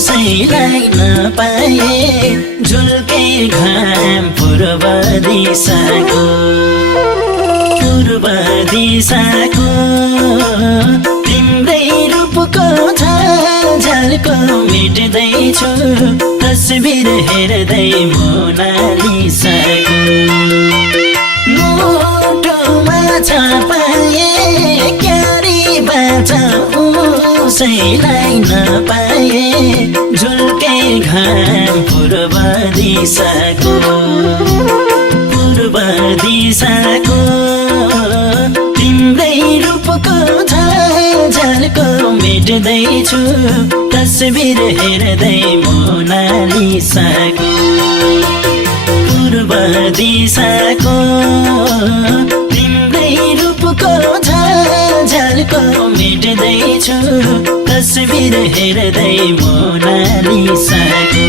उसैलाई नपाए झुल्के घाम पूर्व दिशाको तिम्रै रूपको झलको मेट्दैछु तस्बिर हेर्दै मोनालिसाको मुटुमा छापाए क्यारी बाचा उसैलाई नपाए झुल्के घाम पूर्व दिशाको तिम्रै रूपको झलको मेट्दैछु तस्बिर हेर्दै मोनालिसाको पूर्व दिशाको तिम्रै रूपको झलको मेट्दैछु तस्बिर हेर्दै मोनालिसाको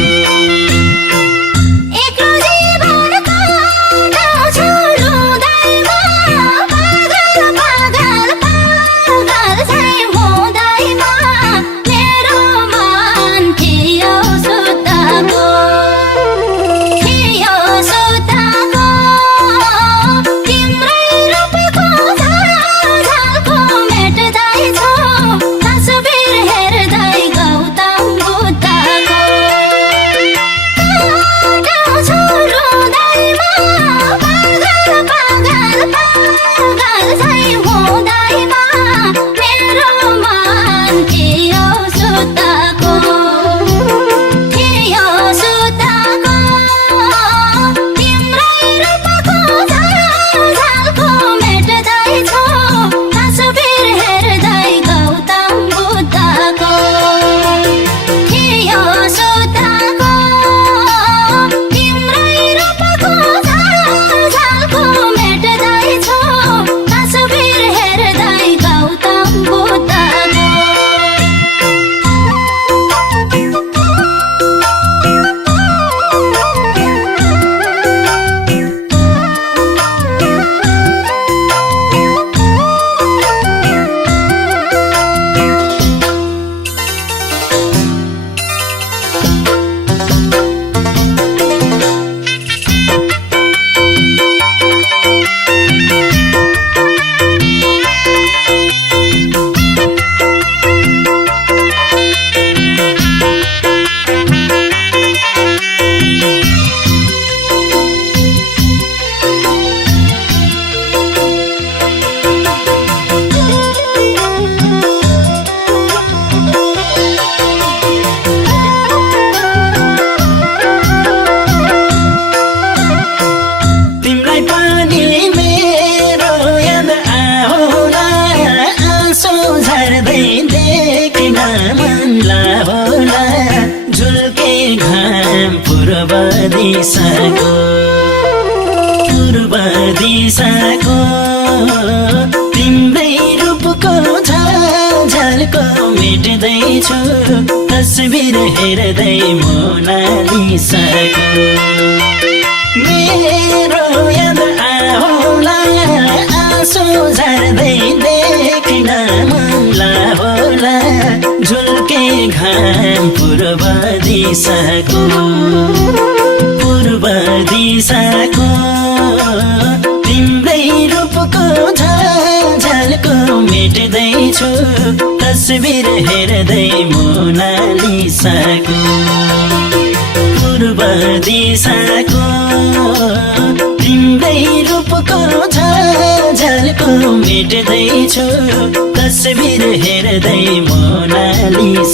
पूर्व दिशाको तिम्रै रूपको झलको मेट्दैछु तस्बिर हेर्दै मोनालिसाको मेरो याद आउला आँसु झर्दै देख्न मनला होला झुल्के घाम पूर्व दिशाको तिम्रै रूपको झलको मेट्दैछु तस्बिर हेर्दै मोनालिसाको पूर्व दिशाको झल्को मेट्दैछु तस्बिर हेर्दै मोनालिसाको